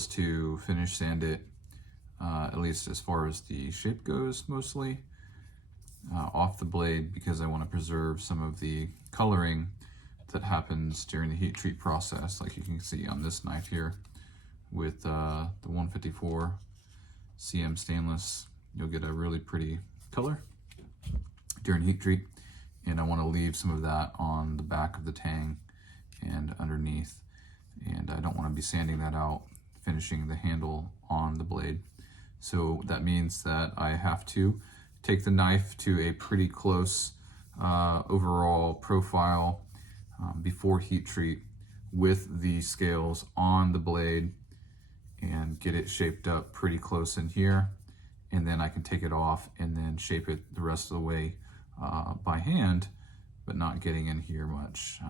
was to finish sand it, at least as far as the shape goes, mostly off the blade, because I want to preserve some of the coloring that happens during the heat treat process. Like you can see on this knife here with the 154 cm stainless, you'll get a really pretty color during heat treat, and I want to leave some of that on the back of the tang and underneath, and I don't want to be sanding that out, finishing the handle on the blade. So that means that I have to take the knife to a pretty close overall profile before heat treat with the scales on the blade and get it shaped up pretty close in here, and then I can take it off and then shape it the rest of the way by hand, but not getting in here much,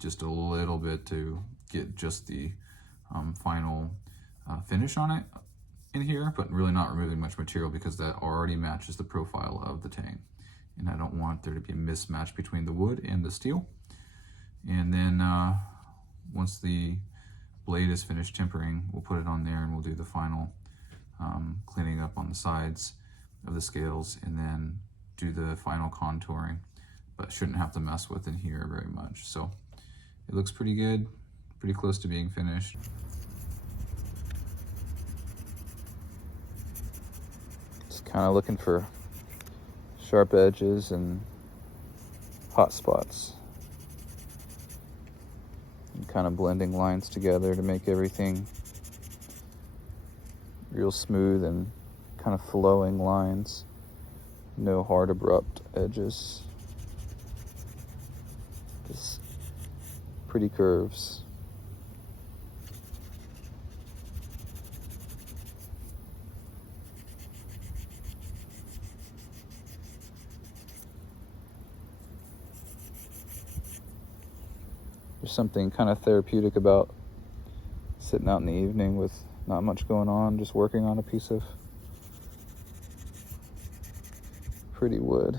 just a little bit to get just the final finish on it in here, but really not removing much material because that already matches the profile of the tang, and I don't want there to be a mismatch between the wood and the steel. And then once the blade is finished tempering, we'll put it on there and we'll do the final cleaning up on the sides of the scales, and then do the final contouring, but shouldn't have to mess with in here very much. So it looks pretty good, pretty close to being finished. Just kind of looking for sharp edges and hot spots, and kind of blending lines together to make everything real smooth and kind of flowing lines. No hard abrupt edges, just pretty curves. There's something kind of therapeutic about sitting out in the evening with not much going on, just working on a piece of pretty wood.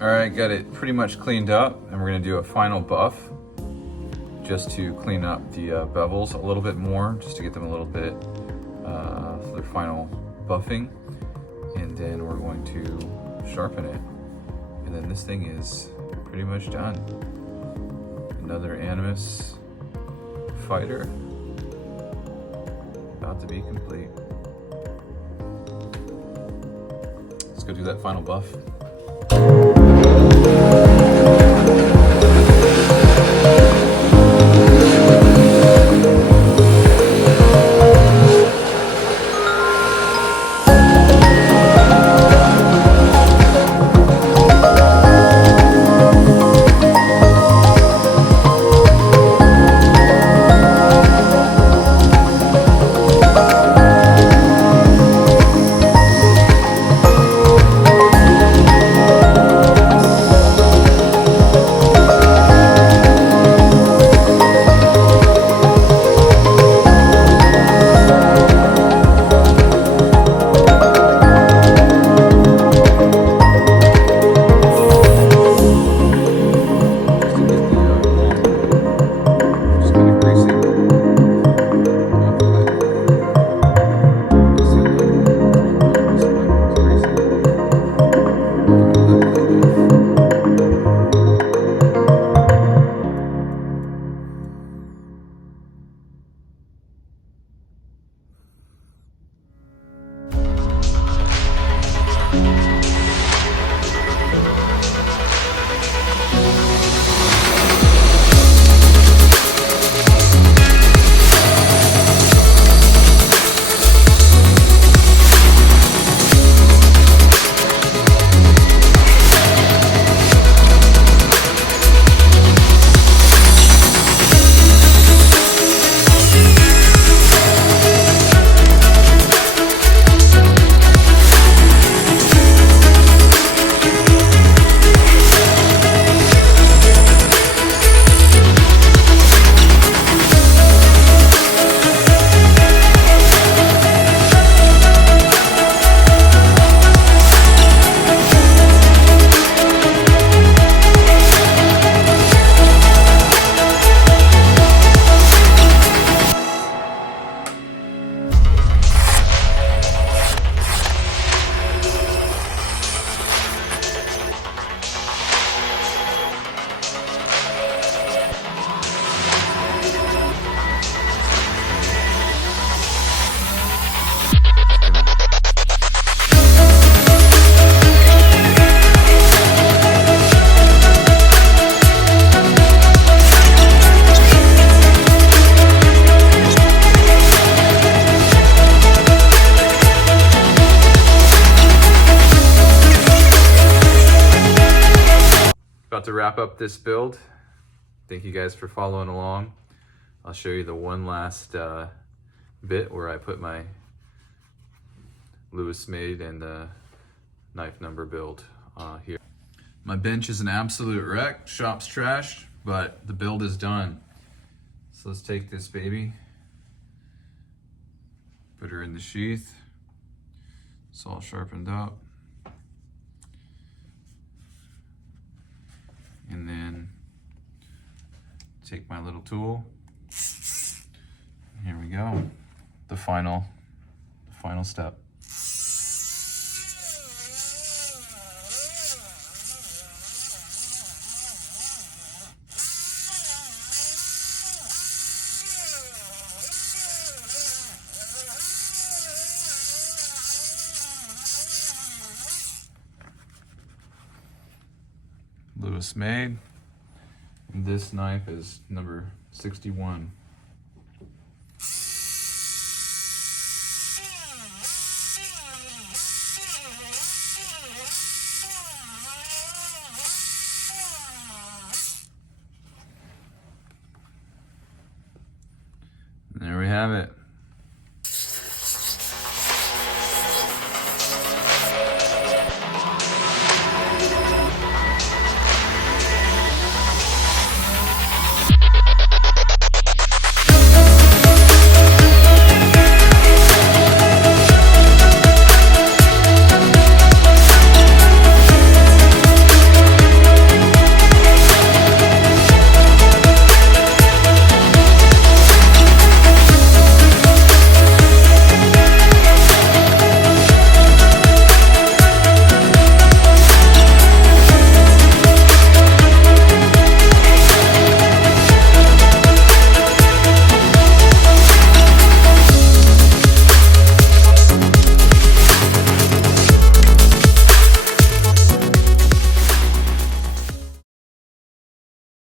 Alright, got it pretty much cleaned up, and we're going to do a final buff just to clean up the bevels a little bit more, just to get them a little bit for their final buffing, and then we're going to sharpen it, and then this thing is pretty much done. Another Animus fighter about to be complete. Let's go do that final buff. About to wrap up this build. Thank you guys for following along. I'll show you the one last bit where I put my Lewis made and knife number build here. My bench is an absolute wreck. Shop's trashed, but the build is done. So let's take this baby, put her in the sheath. It's all sharpened up. And then take my little tool. Here we go. The final step. newest made. And this knife is number 61. And there we have it.